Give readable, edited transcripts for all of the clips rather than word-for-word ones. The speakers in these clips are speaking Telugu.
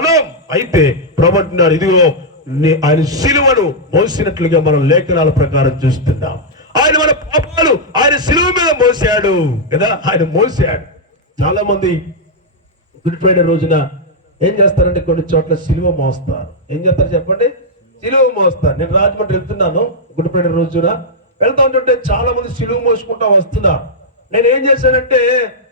అనం అయితే ప్రభు అంటున్నాడు, ఇదిగో ఆయన సిలువను మోసినట్లుగా మనం లేఖనాల ప్రకారం చూస్తున్నాం. ఆయన మన పాపాలు ఆయన సిలువ మీద మోసాడు కదా, ఆయన మోసాడు. చాలా మంది గుడ్ ఫ్రైడే రోజున ఏం చేస్తారంటే కొన్ని చోట్ల సిలువ మోస్తారు. ఏం చేస్తారు చెప్పండి? సిలువ మోస్తారు. నేను రాజమండ్రి వెళ్తున్నాను గుడ్ ఫ్రైడే రోజున, వెళ్తా ఉంటుంటే చాలా మంది సిలువ మోసుకుంటా వస్తున్నారు. నేను ఏం చేశానంటే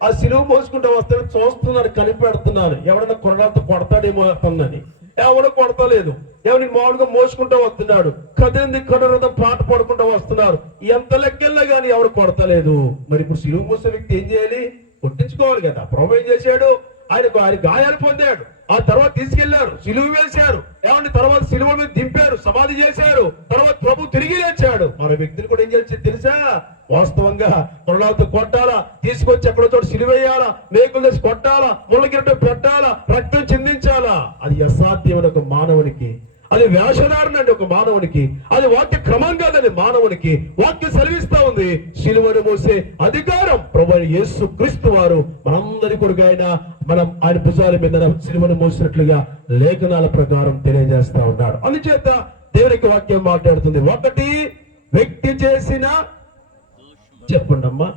ఆ సిలువ మోసుకుంటా వస్తాను, చూస్తున్నాను, కనిపెడుతున్నాను ఎవడన్నా కొరడాలతో కొడతాడేమో అతన్ని. ఎవడో కొడతలేదు, ఎవరిని మామూలుగా మోసుకుంటా వస్తున్నాడు. కదిలింది కడరదం పాట పాడుకుంటా వస్తున్నారు. ఎంత లెక్కెళ్ళా కానీ ఎవరు కొడతలేదు. మరి ఇప్పుడు సిలువ మోసే వ్యక్తి ఏం చేయాలి? కొట్టించుకోవాలి కదా. ప్రభు ఏం చేశాడు? ఆయన గాయాలు పొందాడు, ఆ తర్వాత తీసుకెళ్లారు, సిలువ వేశారు, ఏమంటే తర్వాత సిలువ మీద దింపారు, సమాధి చేశారు, తర్వాత ప్రభు తిరిగి లేచాడు. మన వ్యక్తులు కూడా ఏం చేసి తెలుసా? వాస్తవంగా కొరడాలతో కొట్టాలా, తీసుకొచ్చి ఎక్కడో చోట సిలువేయాలా, మేకులు తెచ్చి కొట్టాలా, ముళ్ళగిరట పెట్టాలా, రక్తం చిందించాలా. అది అసాధ్యమైన ఒక మానవునికి, అది వేషధారణ అండి ఒక మానవునికి, అది వాక్య క్రమం కాదని మానవునికి వాక్యం సెలవిస్తా ఉంది. సిలువను మోసే అధికారం ప్రభు యేసు క్రీస్తు వారు మనందరి కొరకు మనం ఆయన భుజాల మీద సిలువను మోసినట్లుగా లేఖనాల ప్రకారం తెలియజేస్తా ఉన్నాడు. అందుచేత దేవునికి వాక్యం మాట్లాడుతుంది. ఒకటి, వ్యక్తి చేసిన, చెప్పండి అమ్మా,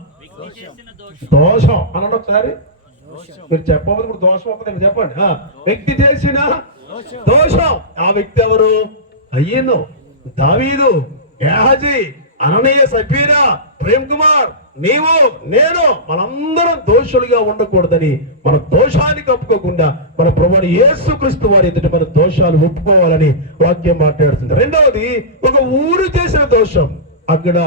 దోషం అనండి ఒకసారి. మీరు చెప్పబోదు ఇప్పుడు దోషం ఒకటి చెప్పండి. వ్యక్తి చేసిన దోషం. ఆ వ్యక్తి ఎవరు? అయ్యేను, దావీదు, గేహజీ, అననీయ, సఫీరా, ప్రేమ్ కుమార్, నీవు, నేను, మనందరం దోషులుగా ఉండకూడదని, మన దోషాన్ని కప్పుకోకుండా మన ప్రభువు యేసు క్రీస్తు వారి ఎదుట మన దోషాలు ఒప్పుకోవాలని వాక్యం మాట్లాడుతుంది. రెండవది, ఒక ఊరు చేసిన దోషం, అక్కడ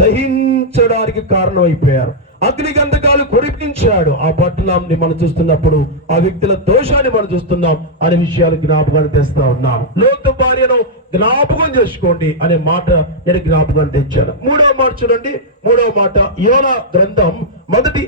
దహించడానికి కారణం అయిపోయారు, అగ్ని గంధకాలు కురిపించాడు. ఆ పట్టణాన్ని మనం చూస్తున్నప్పుడు ఆ వ్యక్తుల దోషాన్ని మనం చూస్తున్నాం అనే విషయాలు జ్ఞాపకాన్ని తెస్తా ఉన్నాం. లోతు భార్యను జ్ఞాపకం చేసుకోండి అనే మాట నేను జ్ఞాపకాన్ని తెచ్చాను. 3వ మాట చూడండి. 3వ మాట యోనా గ్రంథం 1